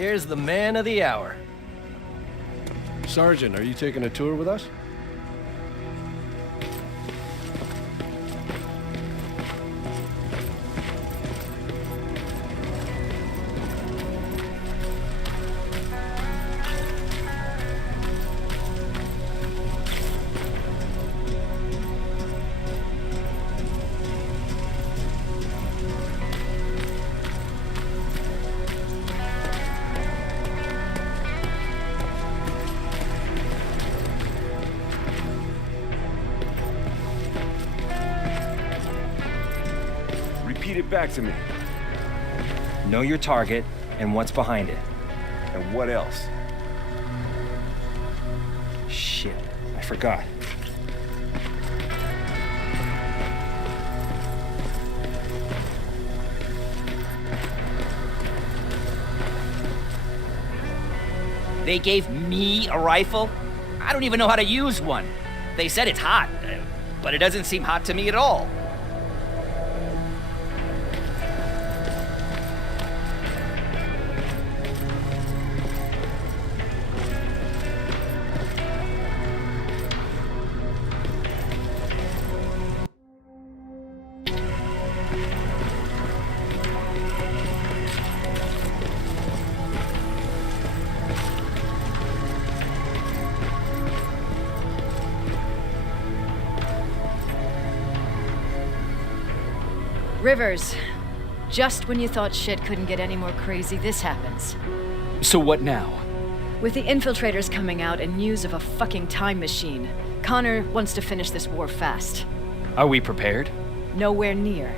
Here's the man of the hour. Sergeant, are you taking a tour with us? Repeat it back to me. Know your target and what's behind it. And what else? Shit, I forgot. They gave me a rifle? I don't even know how to use one. They said it's hot, but it doesn't seem hot to me at all. Rivers, just when you thought shit couldn't get any more crazy, this happens. So what now? With the infiltrators coming out and news of a fucking time machine, Connor wants to finish this war fast. Are we prepared? Nowhere near.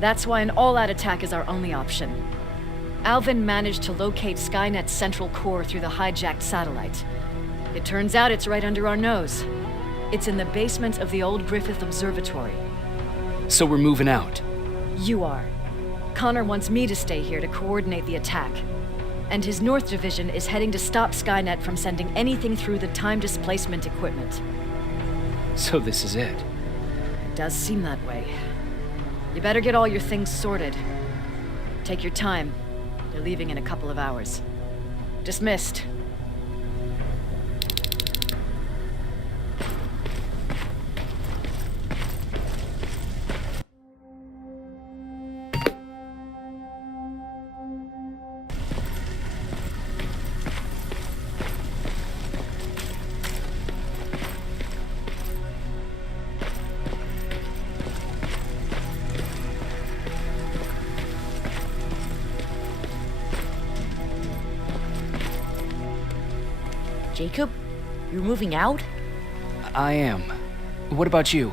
That's why an all-out attack is our only option. Alvin managed to locate Skynet's central core through the hijacked satellite. It turns out it's right under our nose. It's in the basement of the old Griffith Observatory. So we're moving out. You are. Connor wants me to stay here to coordinate the attack. And his North Division is heading to stop Skynet from sending anything through the time displacement equipment. So this is it. It does seem that way. You better get all your things sorted. Take your time. They're leaving in a couple of hours. Dismissed. Jacob, you're moving out? I am. What about you?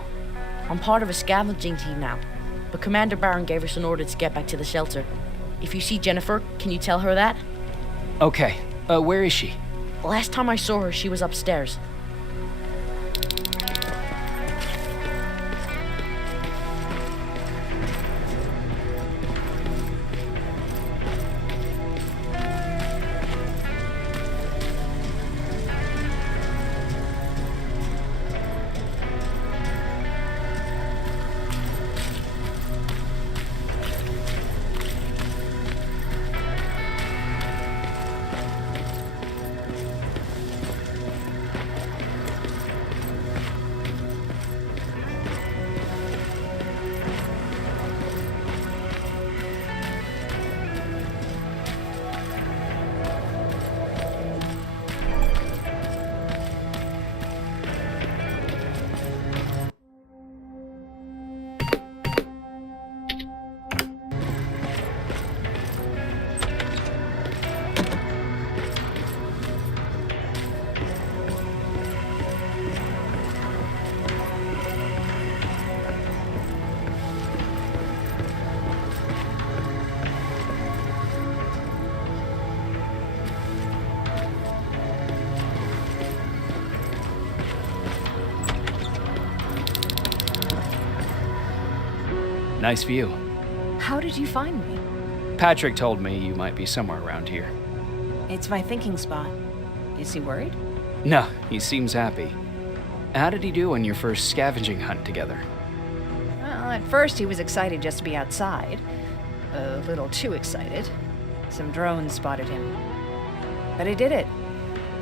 I'm part of a scavenging team now, but Commander Barron gave us an order to get back to the shelter. If you see Jennifer, can you tell her that? Okay. Where is she? Last time I saw her, she was upstairs. Nice view. How did you find me? Patrick told me you might be somewhere around here. It's my thinking spot. Is he worried? No, he seems happy. How did he do on your first scavenging hunt together? Well, at first he was excited just to be outside. A little too excited. Some drones spotted him. But I did it.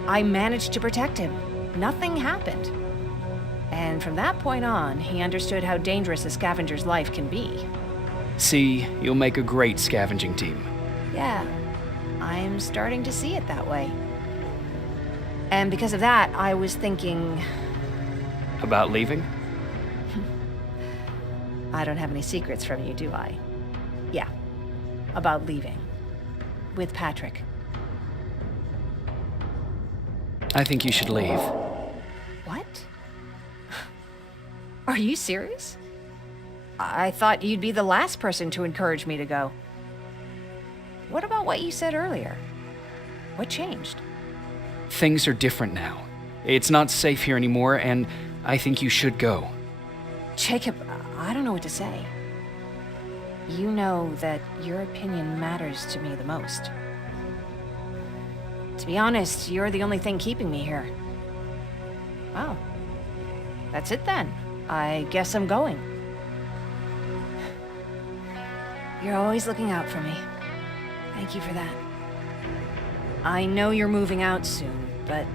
I managed to protect him. Nothing happened. And from that point on, he understood how dangerous a scavenger's life can be. See, you'll make a great scavenging team. Yeah, I'm starting to see it that way. And because of that, I was thinking, About leaving? I don't have any secrets from you, do I? Yeah, about leaving. With Patrick. I think you should leave. What? Are you serious? I thought you'd be the last person to encourage me to go. What about what you said earlier? What changed? Things are different now. It's not safe here anymore, and I think you should go. Jacob, I don't know what to say. You know that your opinion matters to me the most. To be honest, you're the only thing keeping me here. Well, that's it then. I guess I'm going. You're always looking out for me. Thank you for that. I know you're moving out soon, but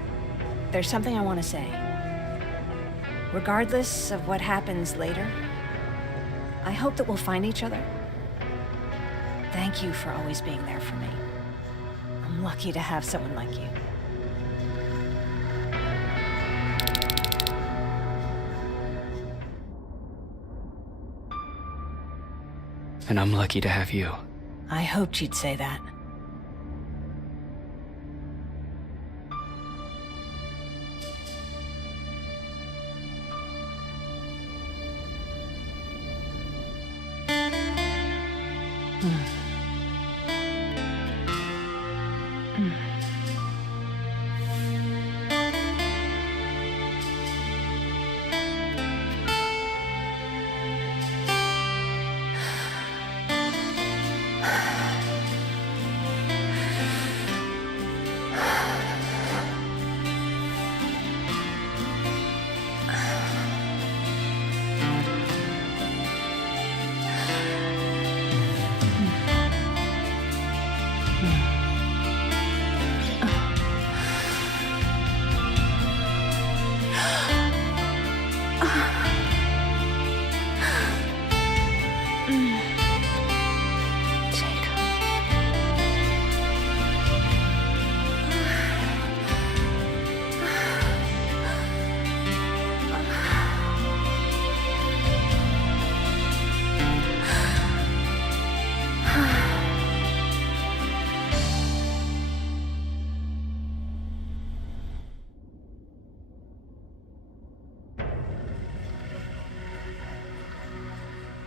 there's something I want to say. Regardless of what happens later, I hope that we'll find each other. Thank you for always being there for me. I'm lucky to have someone like you. And I'm lucky to have you. I hoped you'd say that.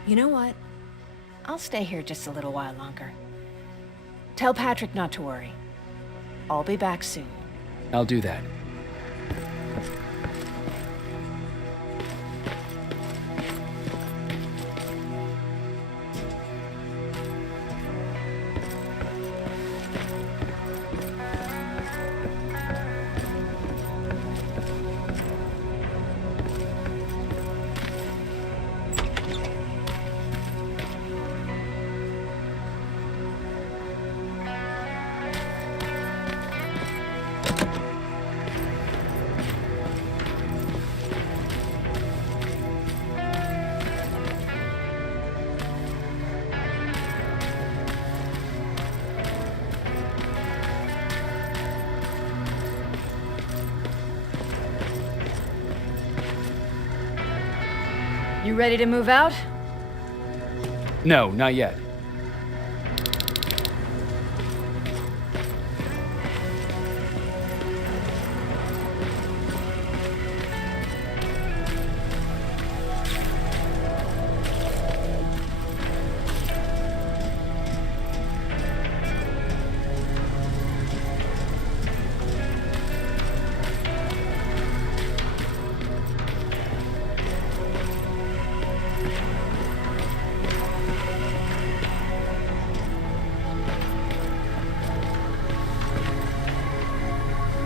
You know what? I'll stay here just a little while longer. Tell Patrick not to worry. I'll be back soon. I'll do that. You ready to move out? No, not yet.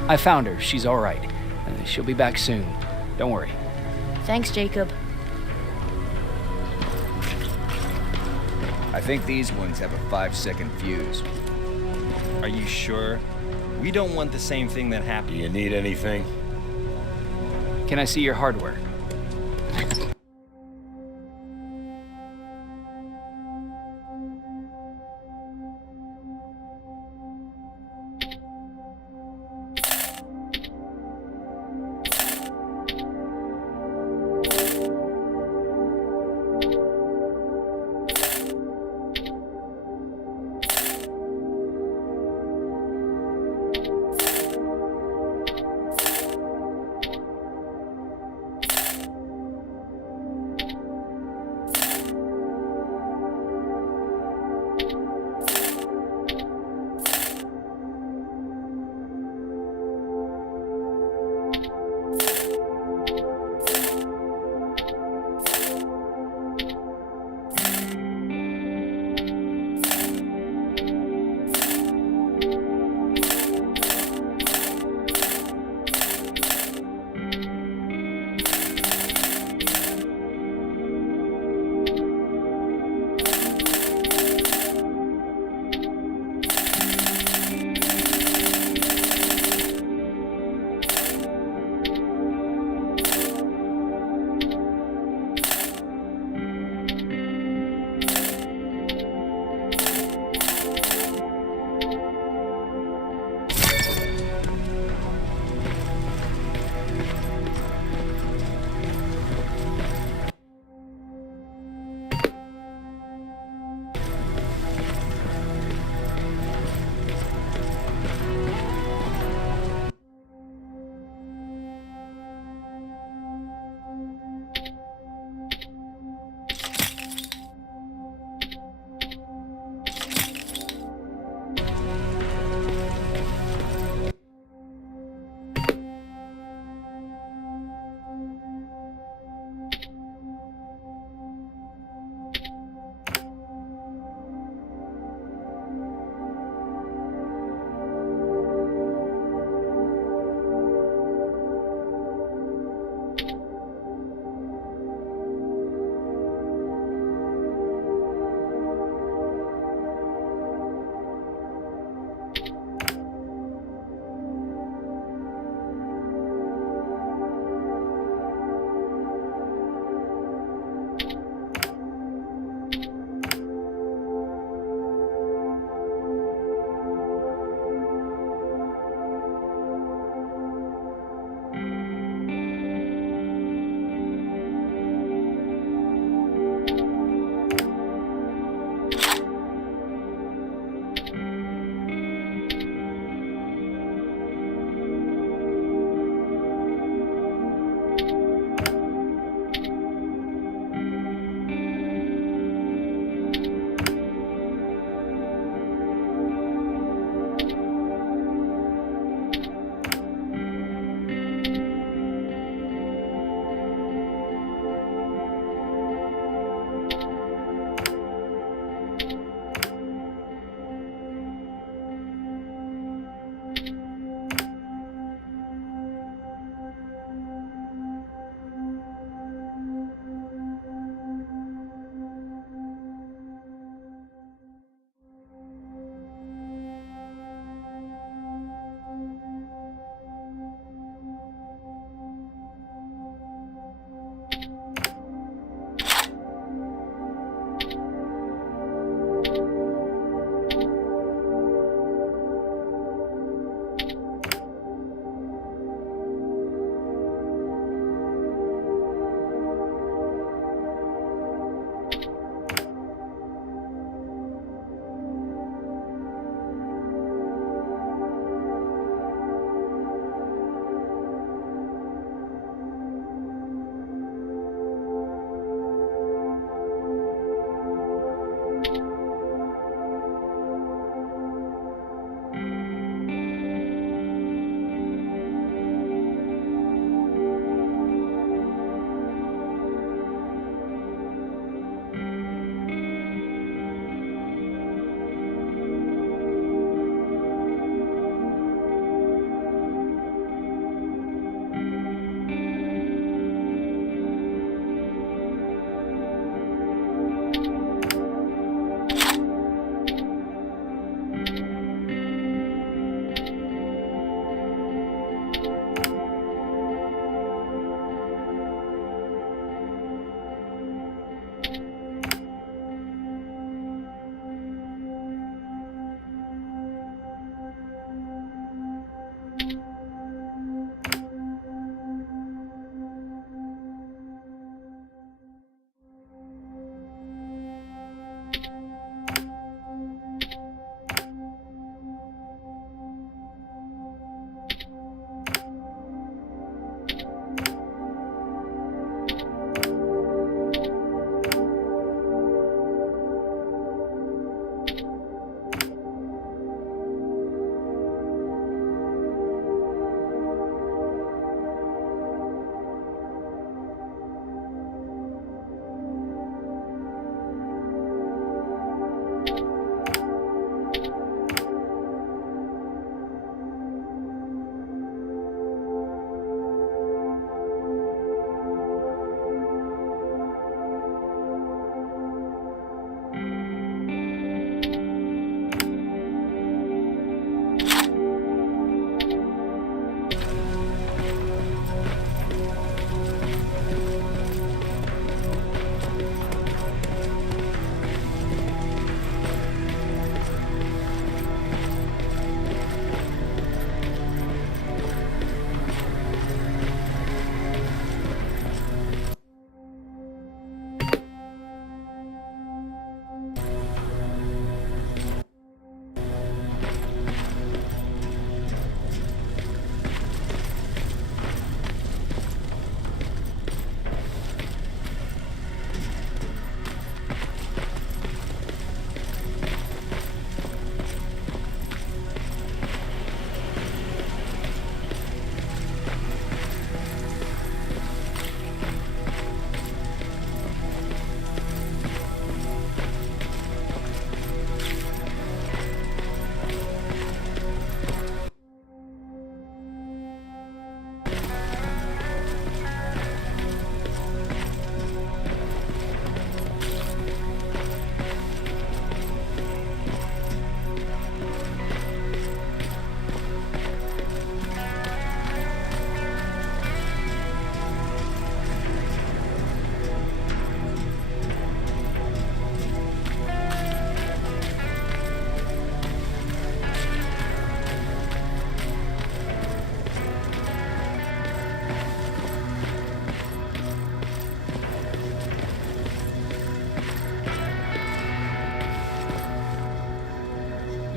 I found her. She's all right. She'll be back soon. Don't worry. Thanks, Jacob. I think these ones have a 5-second fuse. Are you sure? We don't want the same thing that Do happened. you need anything? Can I see your hardware?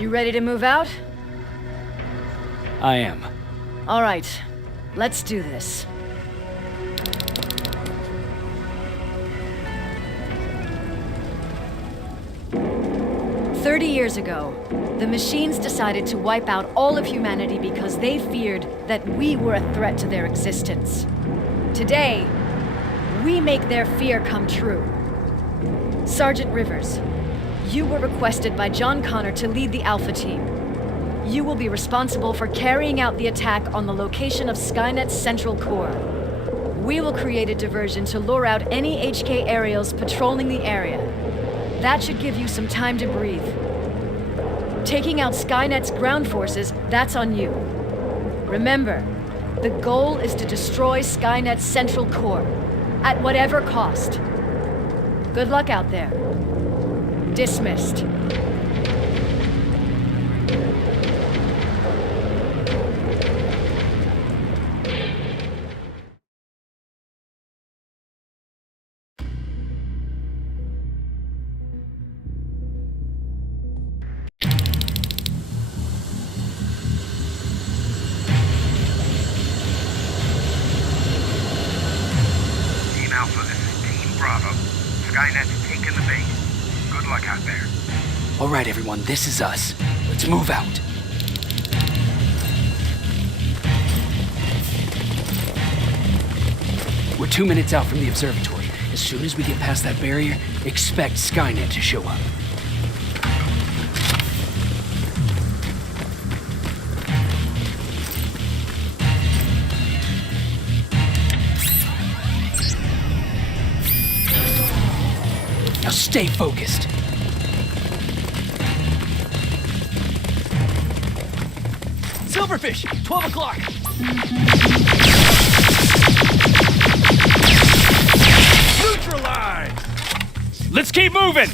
You ready to move out? I am. All right, let's do this. "30 years ago, the machines decided to wipe out all of humanity because they feared that we were a threat to their existence. Today, we make their fear come true. Sergeant Rivers, you were requested by John Connor to lead the Alpha team. You will be responsible for carrying out the attack on the location of Skynet's central core. We will create a diversion to lure out any HK aerials patrolling the area. That should give you some time to breathe. Taking out Skynet's ground forces, that's on you. Remember, the goal is to destroy Skynet's central core, at whatever cost. Good luck out there. Dismissed." Team Alpha, this is Team Bravo. Skynet's taken the base. Good luck out there. All right, everyone, this is us. Let's move out. We're 2 minutes out from the observatory. As soon as we get past that barrier, expect Skynet to show up. Now stay focused. Silverfish, 12 o'clock. Neutralized! Let's keep moving!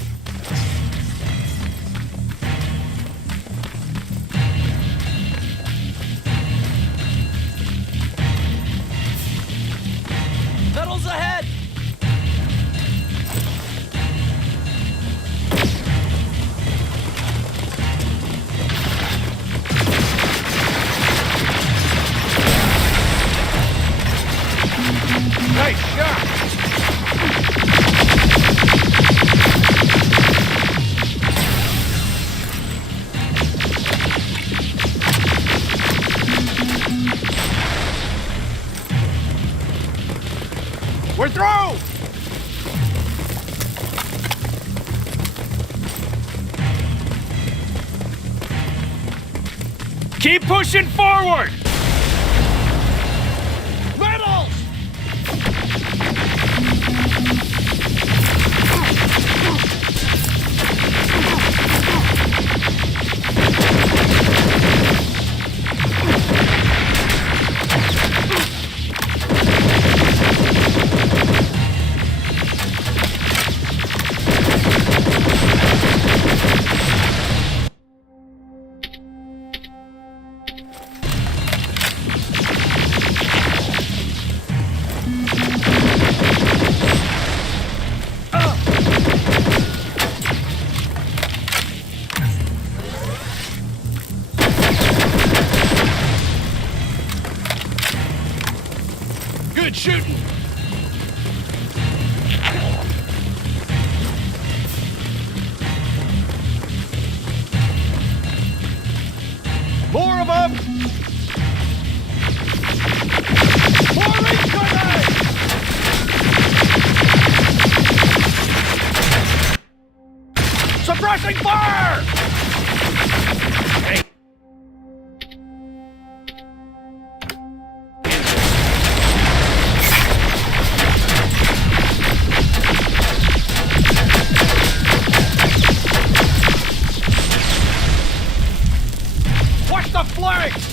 Metals ahead! Nice shot! We're through! Keep pushing forward! Metals! Good shooting! More of them! More incoming! Suppressing fire! Hey. Watch the flanks!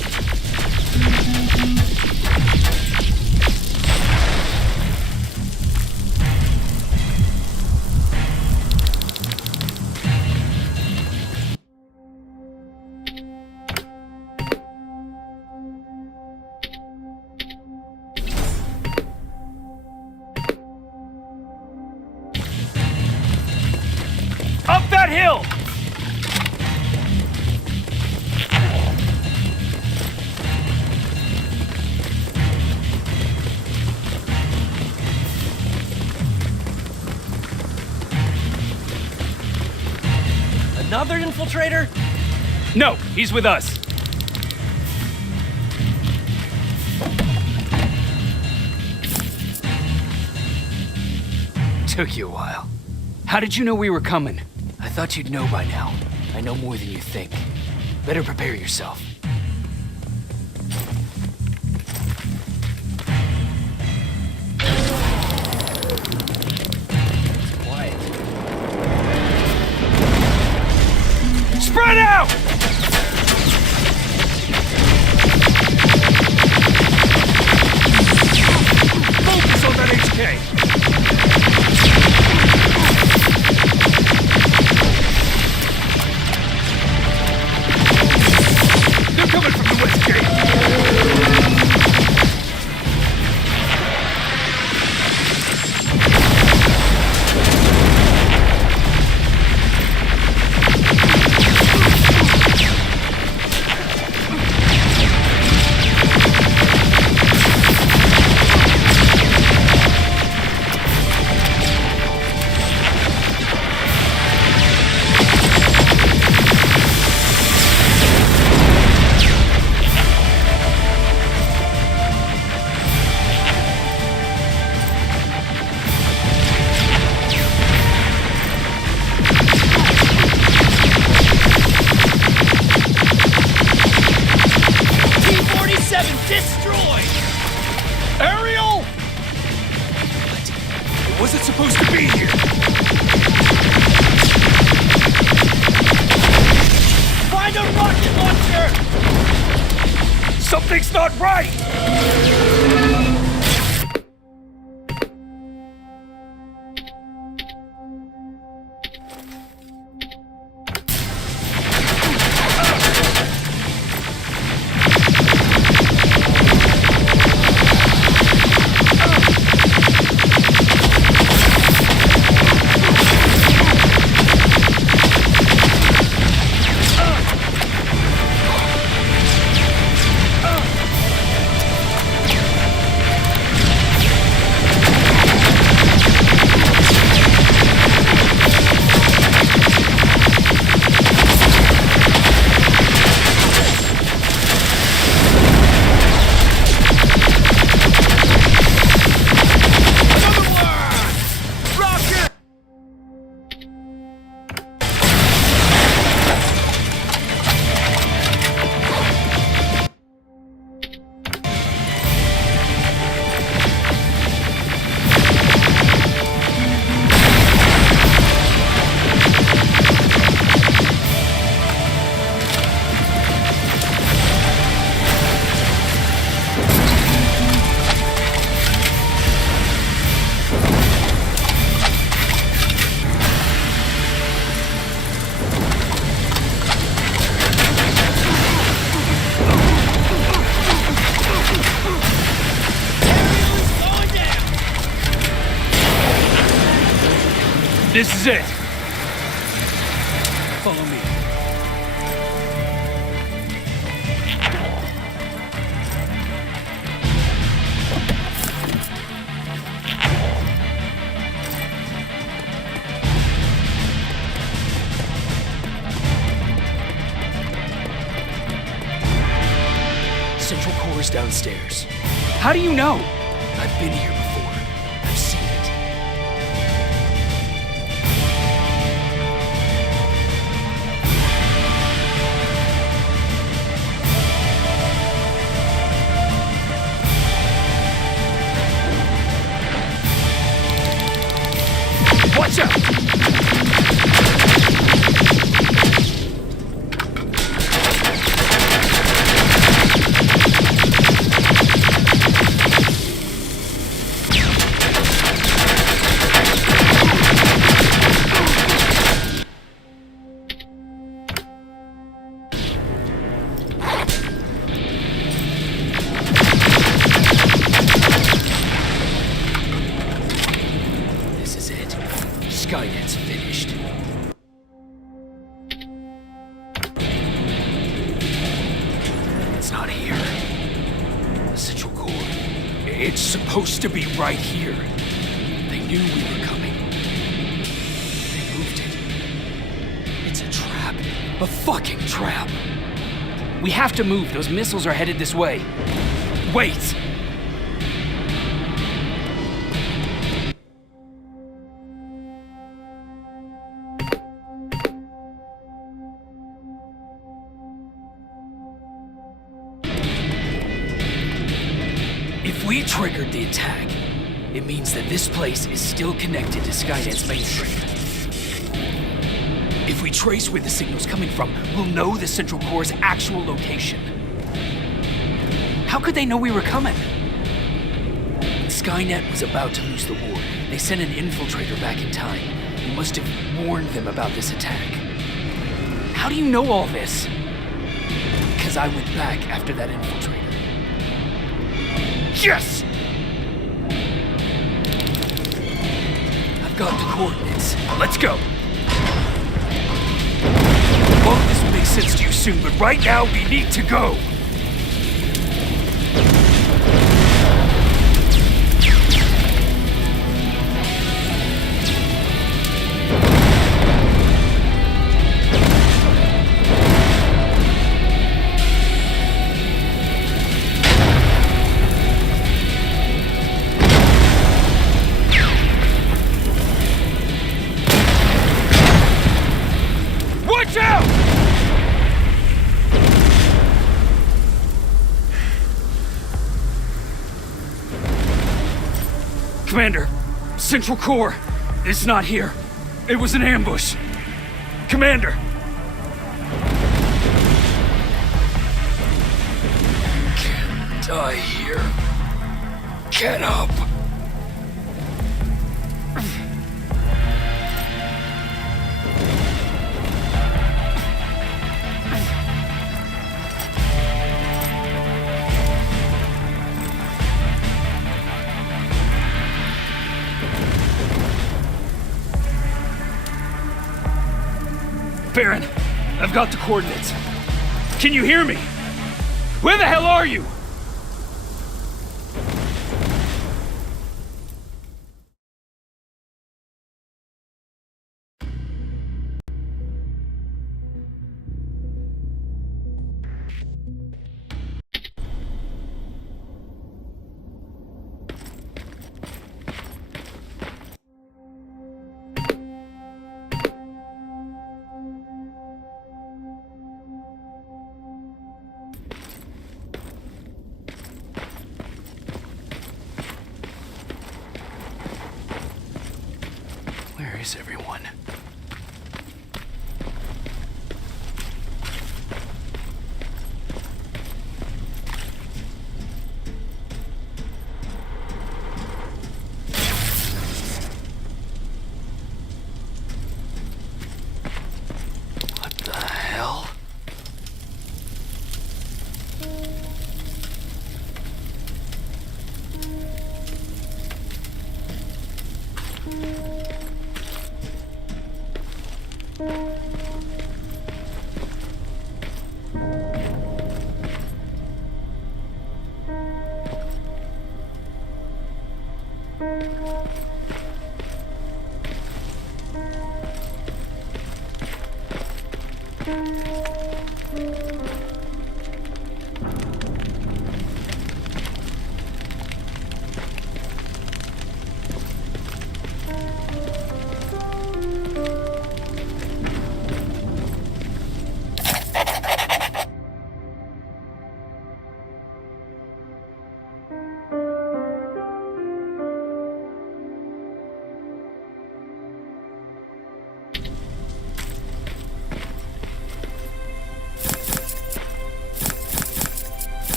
Another infiltrator? No, he's with us. Took you a while. How did you know we were coming? I thought you'd know by now. I know more than you think. Better prepare yourself. Quiet. Spread out! Focus on that HK! They're coming from the west gate! T-47 destroyed! Ariel! What was it supposed to be here? Find a rocket launcher! Something's not right! This is it. Follow me. Central Core's downstairs. How do you know? I've been here before. I've seen it. Watch out! This is it. Skynet's finished. It's not here. The Central Core. It's supposed to be right here. They knew we were coming. They moved it. It's a trap. A fucking trap. We have to move. Those missiles are headed this way. Wait! If we triggered the attack, it means that this place is still connected to Skynet's mainframe. If we trace where the signal's coming from, we'll know the Central Core's actual location. How could they know we were coming? Skynet was about to lose the war. They sent an infiltrator back in time. He must have warned them about this attack. How do you know all this? Because I went back after that infiltrator. Yes! I've got the coordinates. Let's go! All of this will make sense to you soon, but right now we need to go! Watch out! Commander, Central Core is not here. It was an ambush. Commander! Can't die here. Get up! Baron, I've got the coordinates. Can you hear me? Where the hell are you? Where is everyone? What the hell?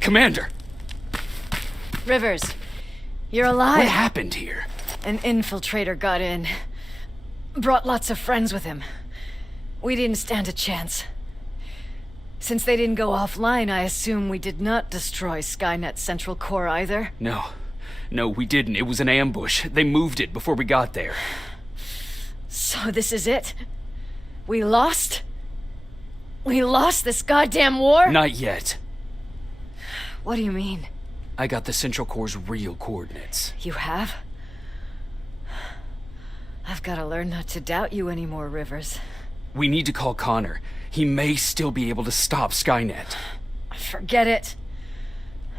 Commander! Rivers, you're alive. What happened here? An infiltrator got in. Brought lots of friends with him. We didn't stand a chance. Since they didn't go offline, I assume we did not destroy Skynet's central core either. No, we didn't. It was an ambush. They moved it before we got there. So this is it? We lost? We lost this goddamn war? Not yet. What do you mean? I got the central core's real coordinates. You have? I've got to learn not to doubt you anymore, Rivers. We need to call Connor. He may still be able to stop Skynet. Forget it.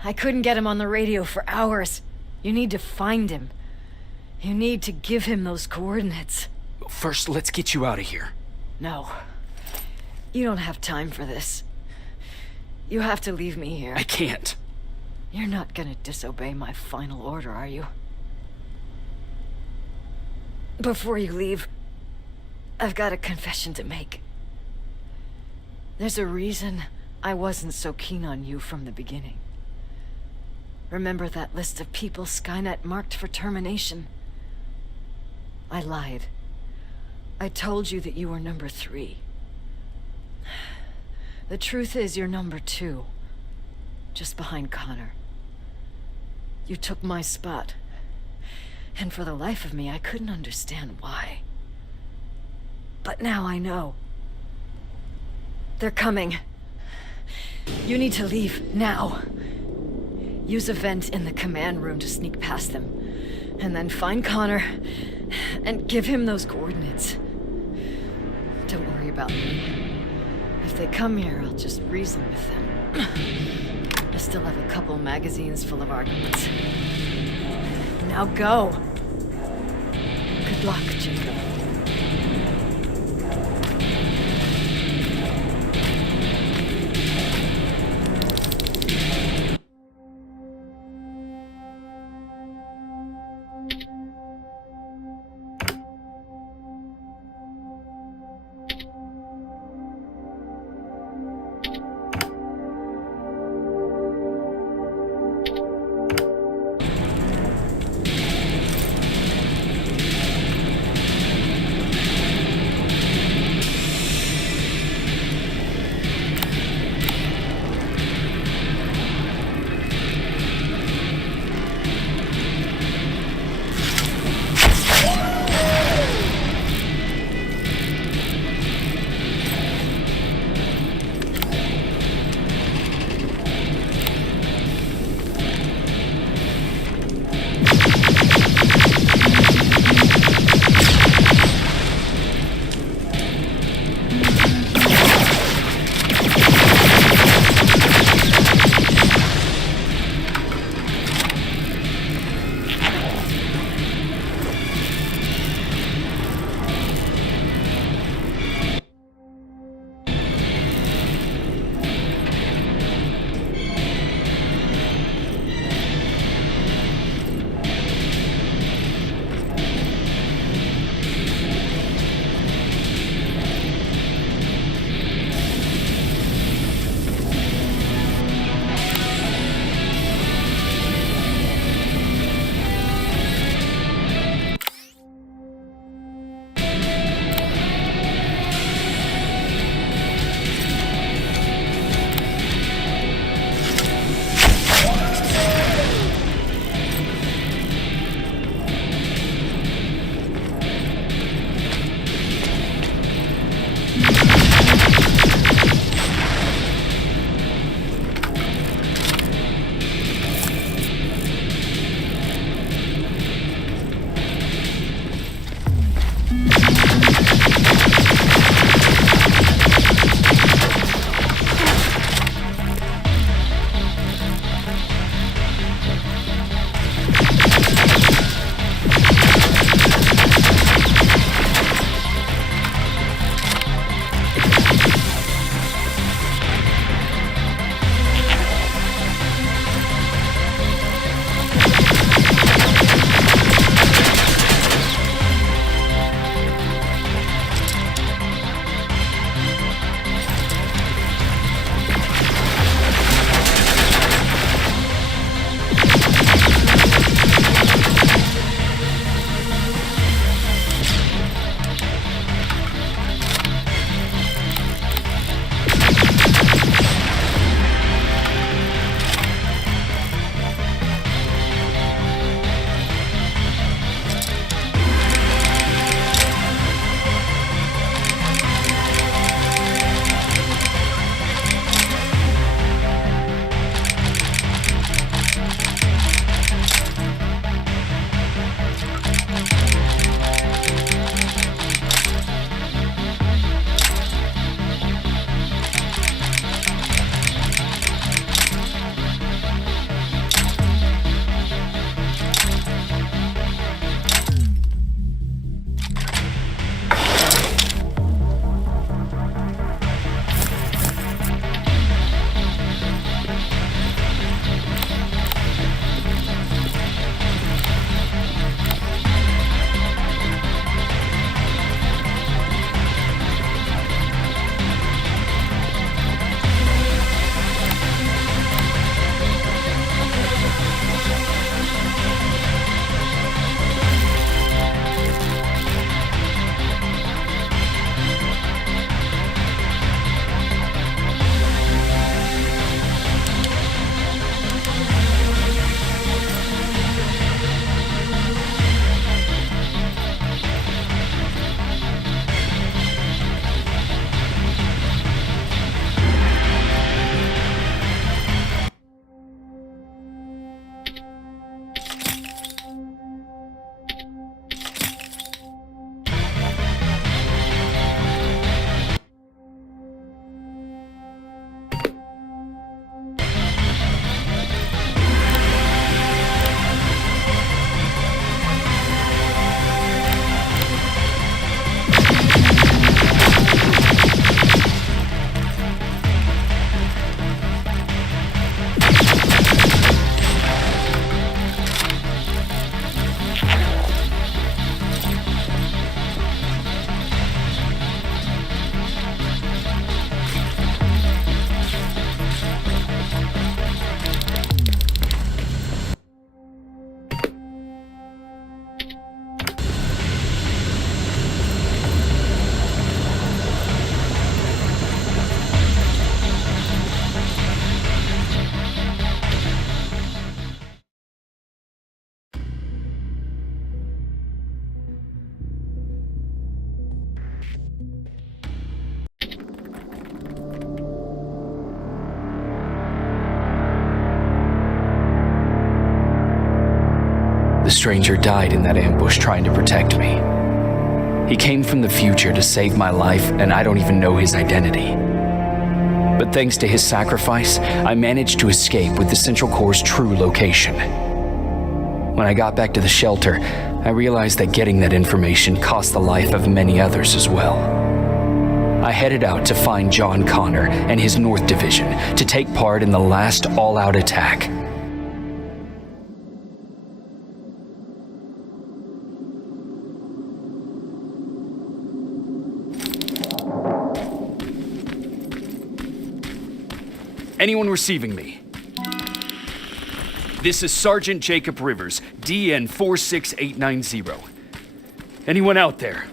I couldn't get him on the radio for hours. You need to find him. You need to give him those coordinates. First, let's get you out of here. No. You don't have time for this. You have to leave me here. I can't. You're not gonna disobey my final order, are you? Before you leave, I've got a confession to make. There's a reason I wasn't so keen on you from the beginning. Remember that list of people Skynet marked for termination? I lied. I told you that you were number 3. The truth is you're number 2. Just behind Connor. You took my spot. And for the life of me, I couldn't understand why. But now I know. They're coming. You need to leave, now. Use a vent in the command room to sneak past them. And then find Connor, and give him those coordinates. Don't worry about me. If they come here, I'll just reason with them. I still have a couple magazines full of arguments. Now go. Good luck, Jacob. stranger died in that ambush trying to protect me. He came from the future to save my life, and I don't even know his identity. But thanks to his sacrifice, I managed to escape with the Central Core's true location. When I got back to the shelter, I realized that getting that information cost the life of many others as well. I headed out to find John Connor and his North Division to take part in the last all-out attack. Anyone receiving me? This is Sergeant Jacob Rivers, DN 46890. Anyone out there?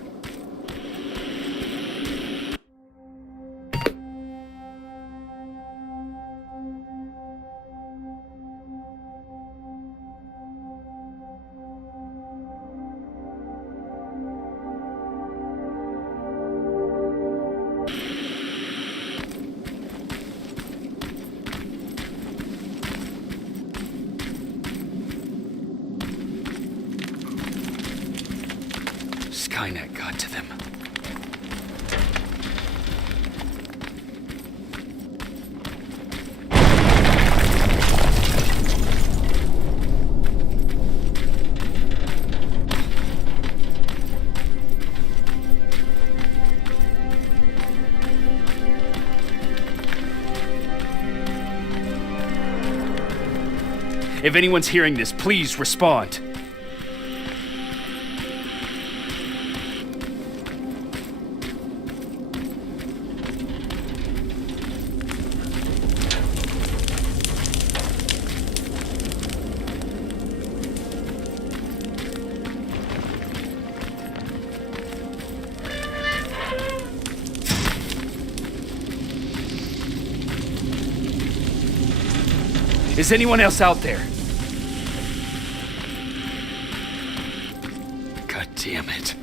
Skynet got to them. If anyone's hearing this, please respond. Is anyone else out there? God damn it.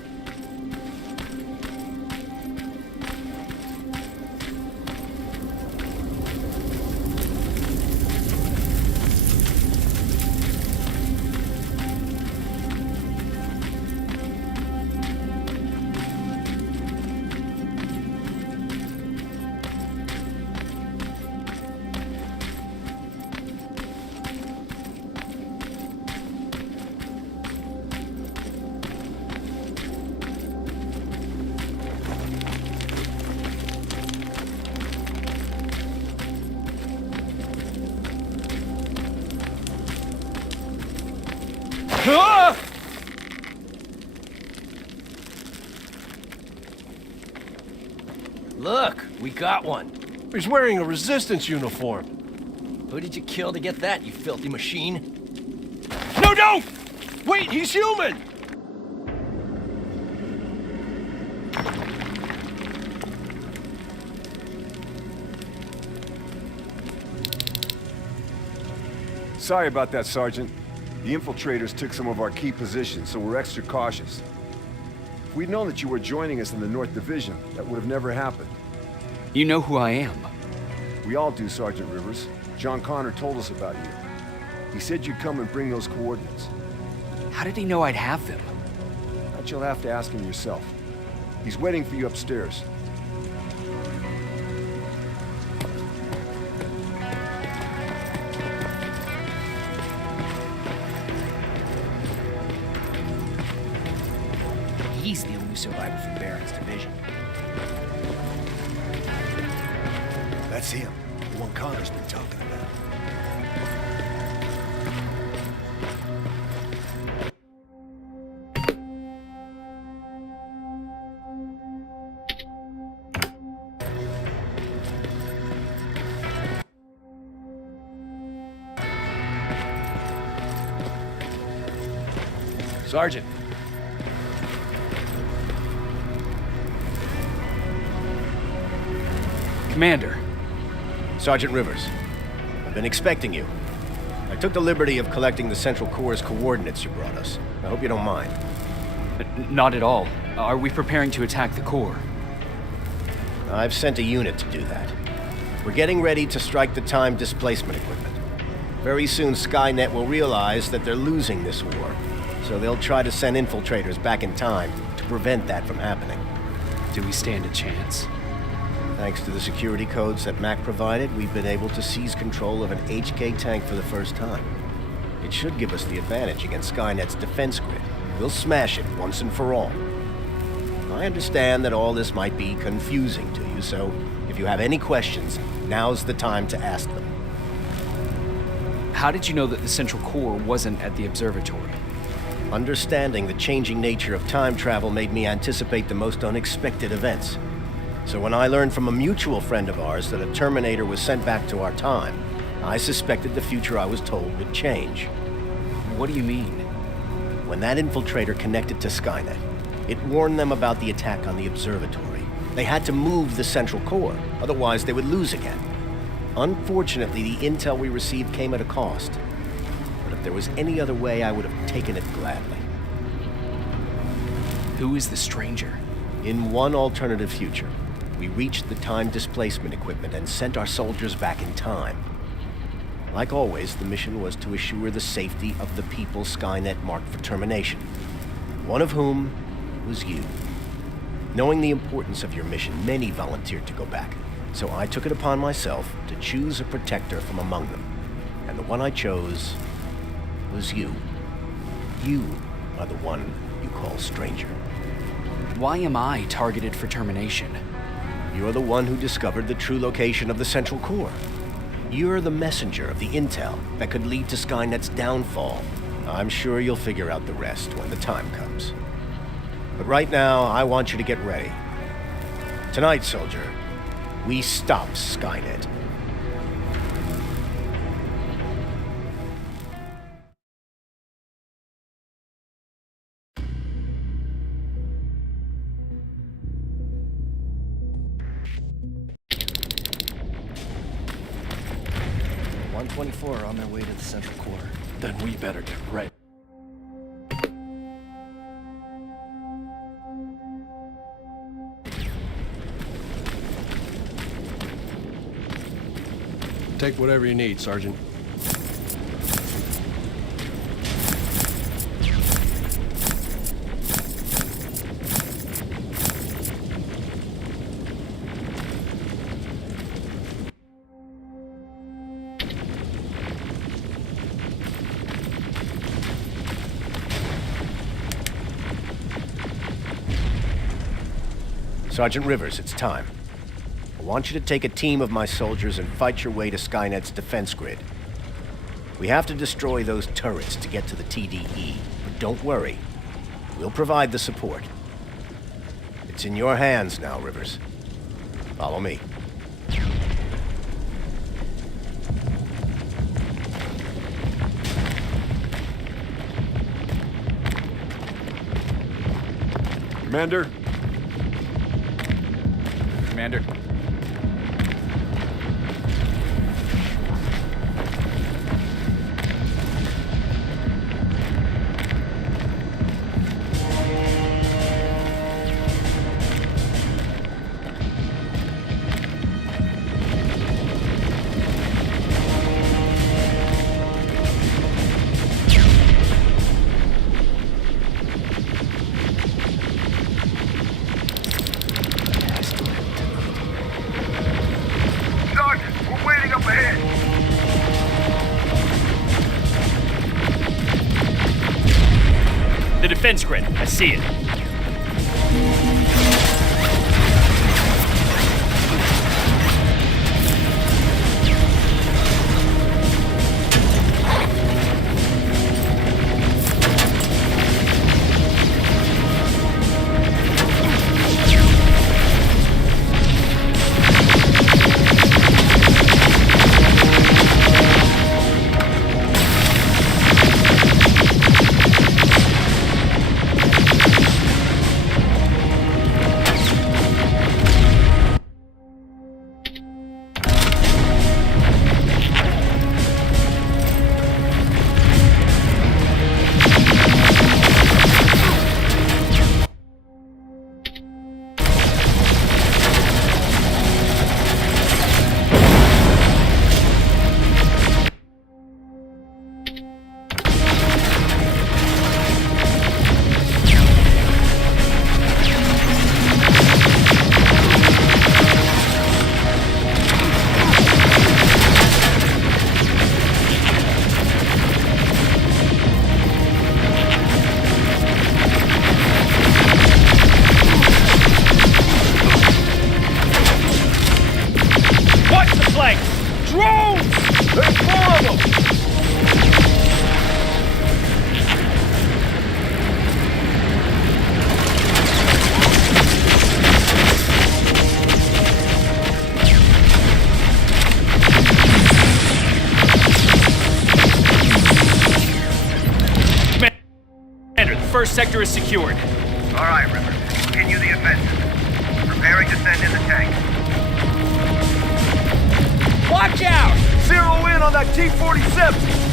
Ah! Look, we got one. He's wearing a resistance uniform. Who did you kill to get that, you filthy machine? No, don't! Wait, he's human! Sorry about that, Sergeant. The infiltrators took some of our key positions, so we're extra cautious. If we'd known that you were joining us in the North Division, that would have never happened. You know who I am. We all do, Sergeant Rivers. John Connor told us about you. He said you'd come and bring those coordinates. How did he know I'd have them? That you'll have to ask him yourself. He's waiting for you upstairs. He's the only survivor from Baron's division. That's him. The one Connor's been talking about. Sergeant. Commander. Sergeant Rivers. I've been expecting you. I took the liberty of collecting the Central Core's coordinates you brought us. I hope you don't mind. Not at all. Are we preparing to attack the core? I've sent a unit to do that. We're getting ready to strike the time displacement equipment. Very soon Skynet will realize that they're losing this war, so they'll try to send infiltrators back in time to prevent that from happening. Do we stand a chance? Thanks to the security codes that Mac provided, we've been able to seize control of an HK tank for the first time. It should give us the advantage against Skynet's defense grid. We'll smash it once and for all. I understand that all this might be confusing to you, so if you have any questions, now's the time to ask them. How did you know that the Central Core wasn't at the observatory? Understanding the changing nature of time travel made me anticipate the most unexpected events. So when I learned from a mutual friend of ours that a Terminator was sent back to our time, I suspected the future I was told would change. What do you mean? When that infiltrator connected to Skynet, it warned them about the attack on the observatory. They had to move the Central Core, otherwise they would lose again. Unfortunately, the intel we received came at a cost. But if there was any other way, I would have taken it gladly. Who is the stranger? In one alternative future, we reached the time displacement equipment and sent our soldiers back in time. Like always, the mission was to assure the safety of the people Skynet marked for termination. One of whom was you. Knowing the importance of your mission, many volunteered to go back. So I took it upon myself to choose a protector from among them. And the one I chose was you. You are the one you call stranger. Why am I targeted for termination? You're the one who discovered the true location of the Central Core. You're the messenger of the intel that could lead to Skynet's downfall. I'm sure you'll figure out the rest when the time comes. But right now, I want you to get ready. Tonight, soldier, we stop Skynet. Are on their way to the Central Core. Then we better get ready. Take whatever you need, Sergeant. Sergeant Rivers, it's time. I want you to take a team of my soldiers and fight your way to Skynet's defense grid. We have to destroy those turrets to get to the TDE, but don't worry. We'll provide the support. It's in your hands now, Rivers. Follow me. Commander? Commander. The defense grid. I see it. sector is secured. All right, Rivers. Continue the offensive. Preparing to send in the tank. Watch out! Zero in on that T-47!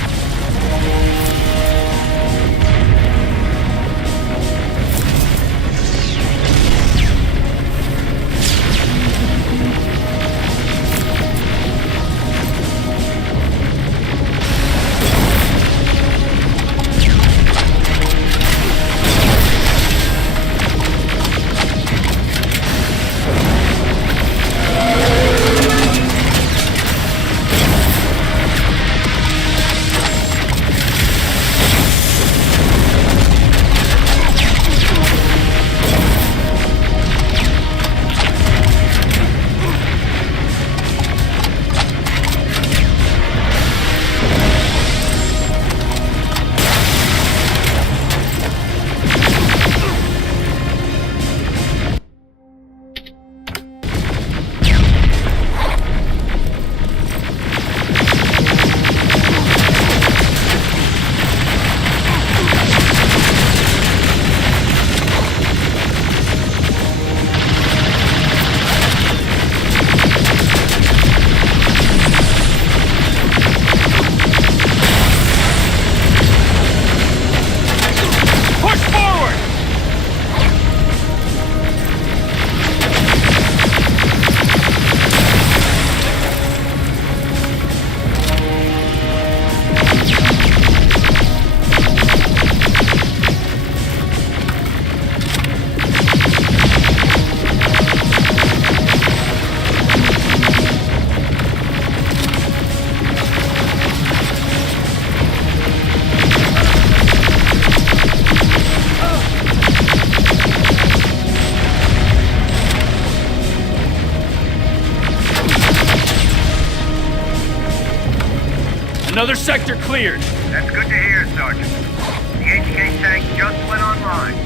Another sector cleared. That's good to hear, Sergeant. The HK tank just went online.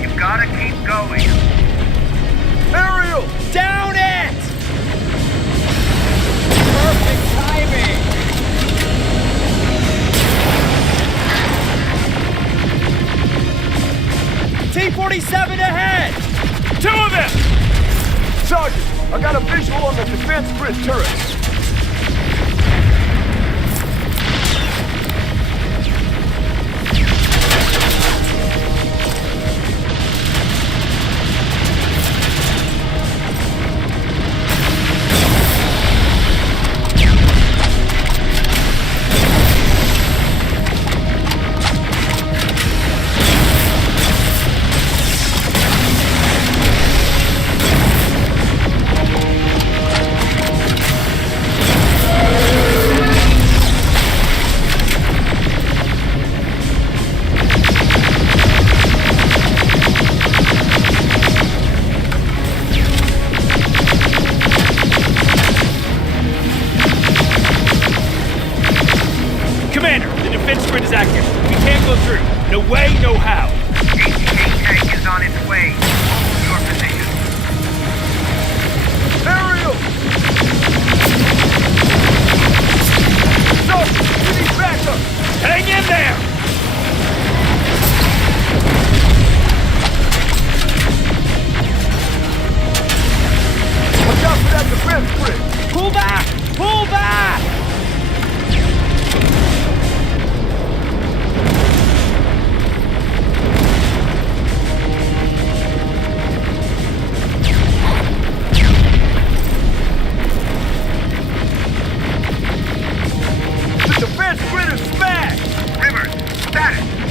You've gotta keep going. Aerial! Down it! Perfect timing! T-47 ahead! Two of them! Sergeant, I got a visual on the defense grid turret. is active. We can't go through. No way, no how. HK tank is on its way. Your position. Aerial! So, we need backup! Hang in there! Watch out for that defense bridge! Pull back! Pull back!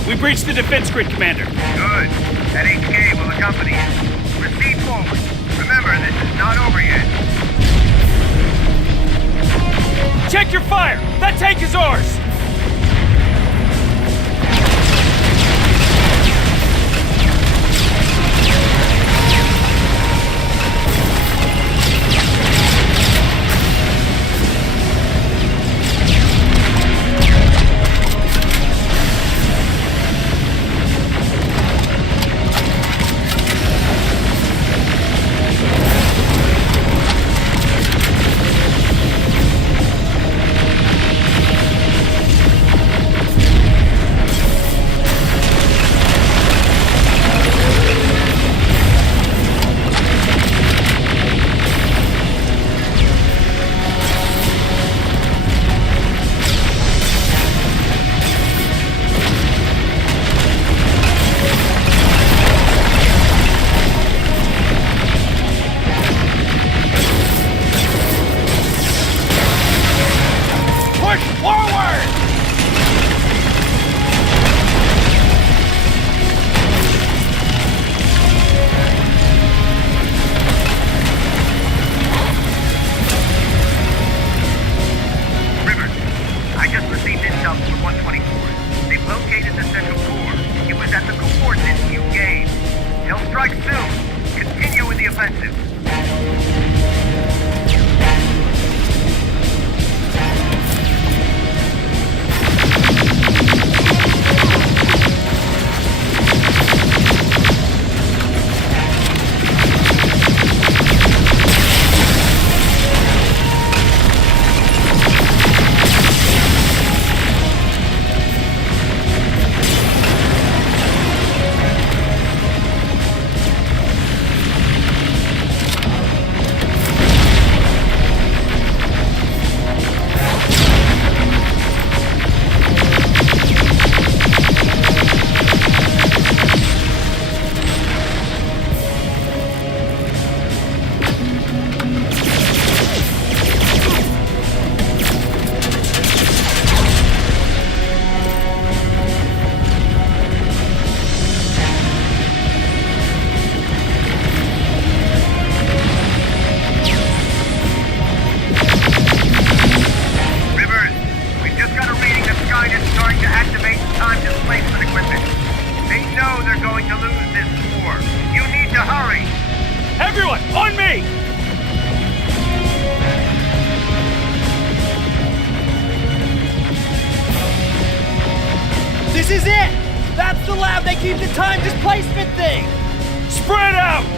We breached the defense grid, Commander. Good. That HK will accompany you. Proceed forward. Remember, this is not over yet. Check your fire! That tank is ours! strike soon. Continue with the offensive. Everyone, on me! This is it! That's the lab they keep the time displacement thing! Spread out!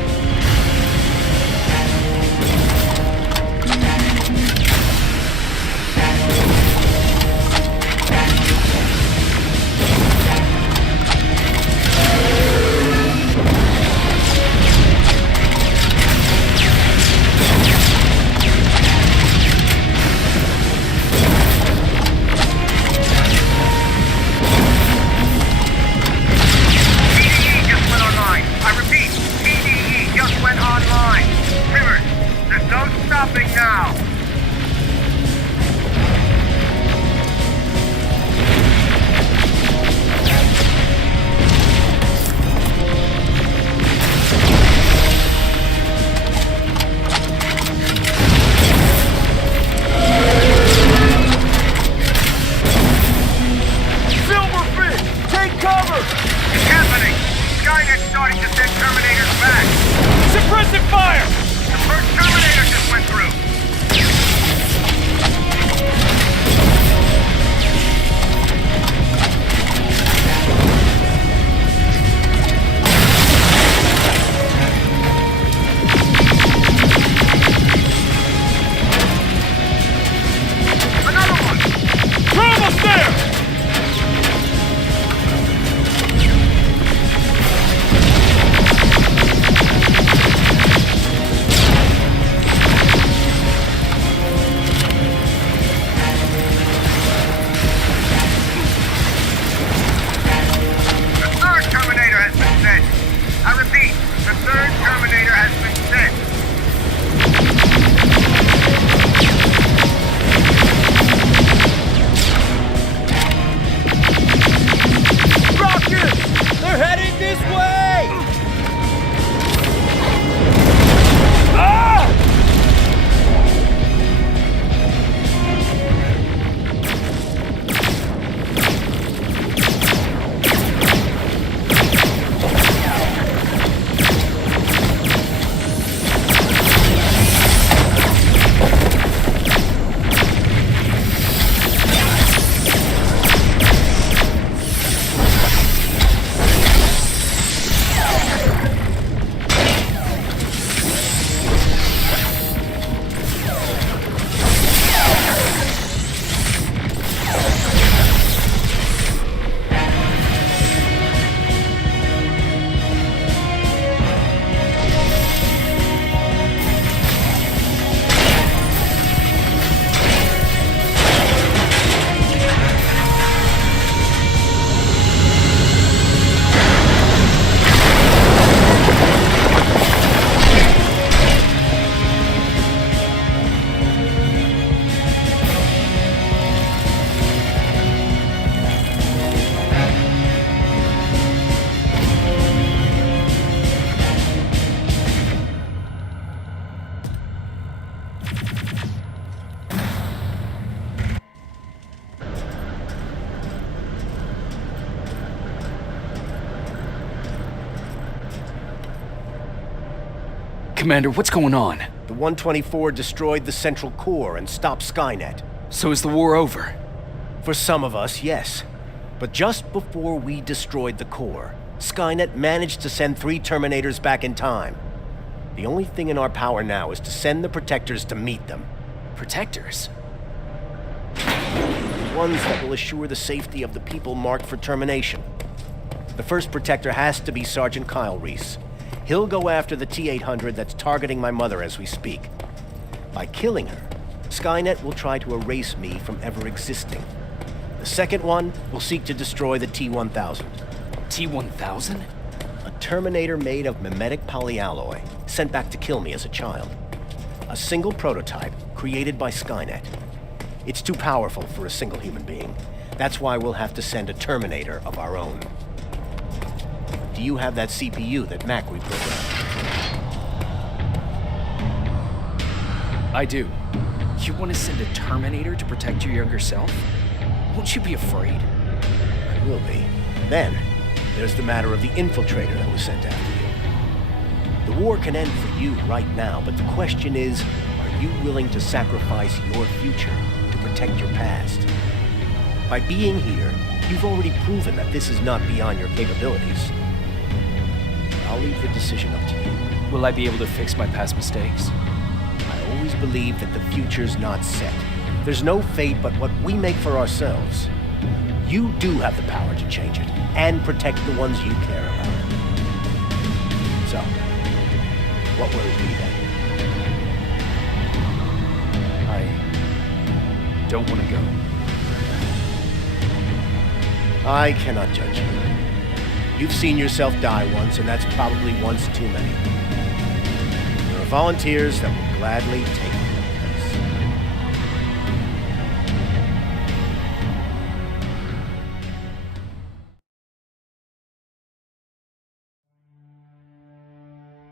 starting to send Terminators back. Suppressive fire! The first Terminator just went through. Another one! We're almost there! Commander, what's going on? The 124 destroyed the central core and stopped Skynet. So is the war over? For some of us, yes. But just before we destroyed the core, Skynet managed to send 3 Terminators back in time. The only thing in our power now is to send the Protectors to meet them. Protectors? The ones that will assure the safety of the people marked for termination. The first Protector has to be Sergeant Kyle Reese. He'll go after the T-800 that's targeting my mother as we speak. By killing her, Skynet will try to erase me from ever existing. The second one will seek to destroy the T-1000. T-1000? A Terminator made of mimetic polyalloy, sent back to kill me as a child. A single prototype created by Skynet. It's too powerful for a single human being. That's why we'll have to send a Terminator of our own. Do you have that CPU that Mac reprogrammed? I do. You want to send a Terminator to protect your younger self? Won't you be afraid? I will be. Then, there's the matter of the infiltrator that was sent after you. The war can end for you right now, but the question is, are you willing to sacrifice your future to protect your past? By being here, you've already proven that this is not beyond your capabilities. I'll leave the decision up to you. Will I be able to fix my past mistakes? I always believe that the future's not set. There's no fate but what we make for ourselves. You do have the power to change it, and protect the ones you care about. So, what will it be then? I don't want to go. I cannot judge you. You've seen yourself die once, and that's probably once too many. There are volunteers that will gladly take your place.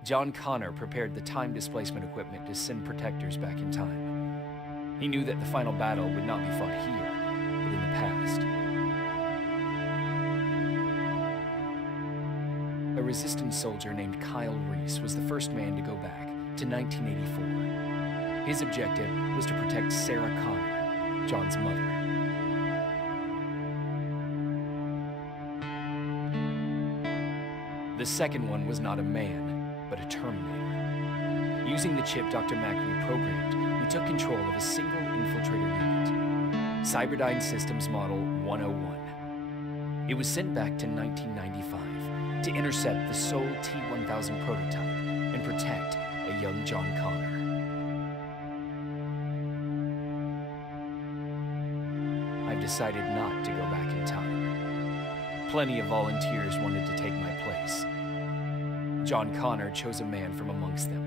John Connor prepared the time displacement equipment to send Protectors back in time. He knew that the final battle would not be fought here, but in the past. A resistance soldier named Kyle Reese was the first man to go back to 1984. His objective was to protect Sarah Connor, John's mother. The second one was not a man, but a Terminator. Using the chip Dr. Mack reprogrammed, we took control of a single infiltrator unit, Cyberdyne Systems Model 101. It was sent back to 1995 to intercept the sole T-1000 prototype and protect a young John Connor. I've decided not to go back in time. Plenty of volunteers wanted to take my place. John Connor chose a man from amongst them.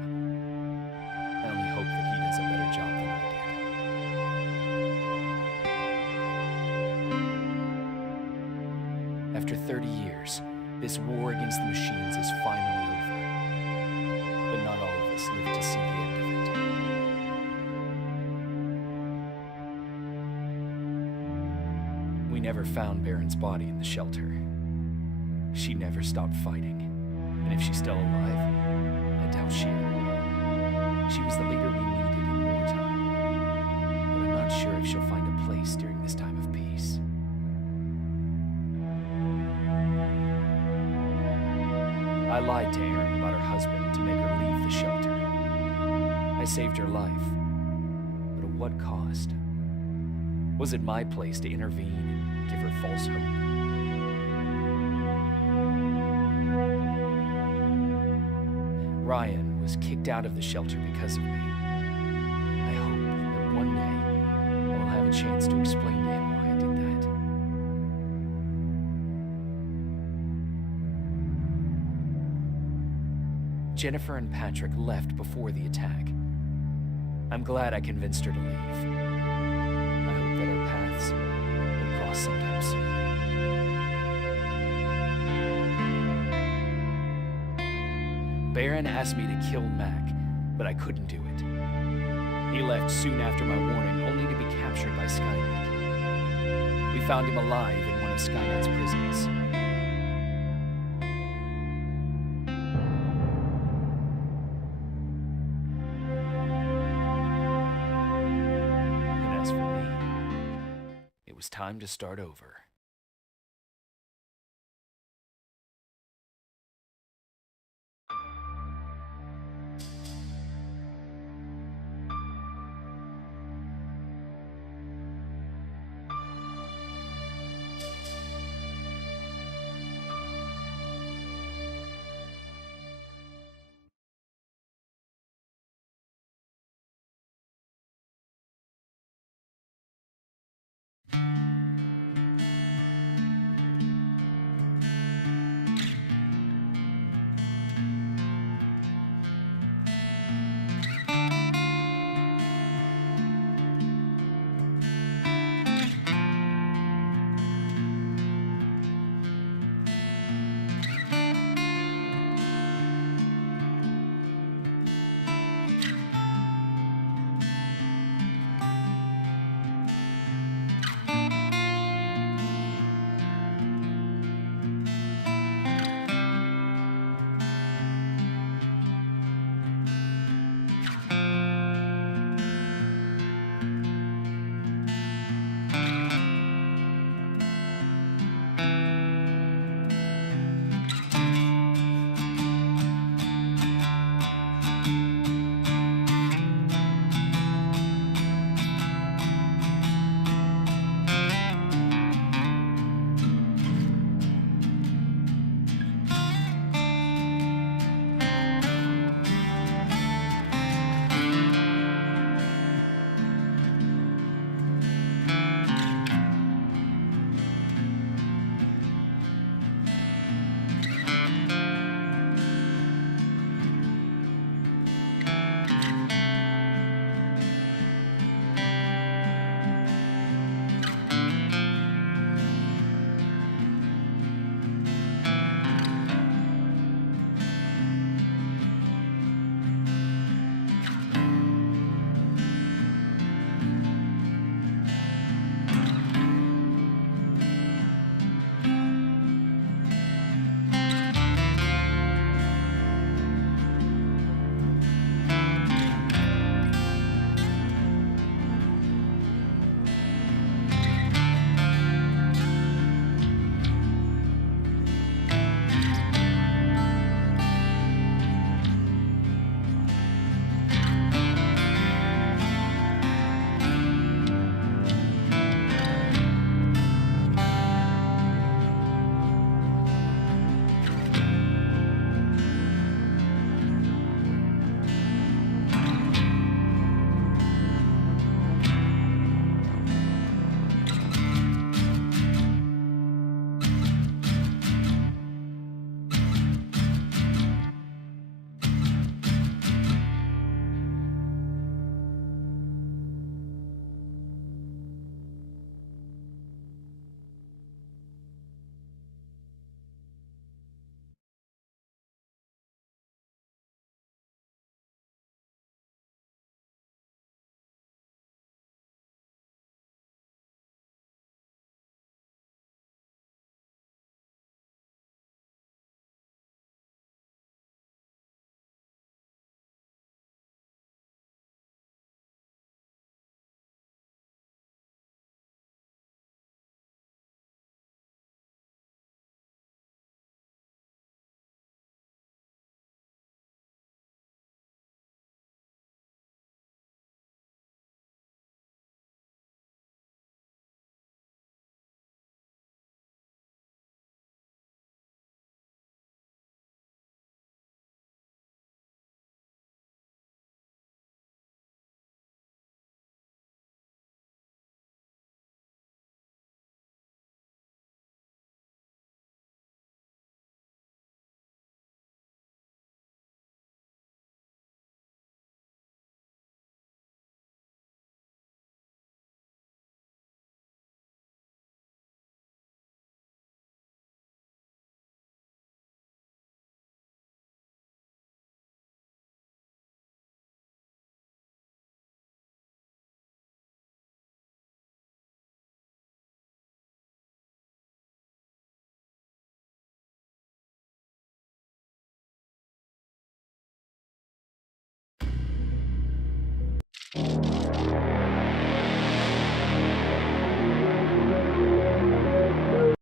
I only hope that he does a better job than I did. After 30 years, this war against the machines is finally over. But not all of us live to see the end of it. We never found Baron's body in the shelter. She never stopped fighting. And if she's still alive, I doubt she ever will. She was the leader we needed in wartime. But I'm not sure if she'll find a place during this time of peace. I lied to Erin about her husband to make her leave the shelter. I saved her life. But at what cost? Was it my place to intervene and give her false hope? Ryan was kicked out of the shelter because of me. I hope that one day I will have a chance to explain to him why I did that. Jennifer and Patrick left before the attack. I'm glad I convinced her to leave. I hope that our paths will cross sometime soon. Baron asked me to kill Mac, but I couldn't do it. He left soon after my warning, only to be captured by Skynet. We found him alive in one of Skynet's prisons. time to start over.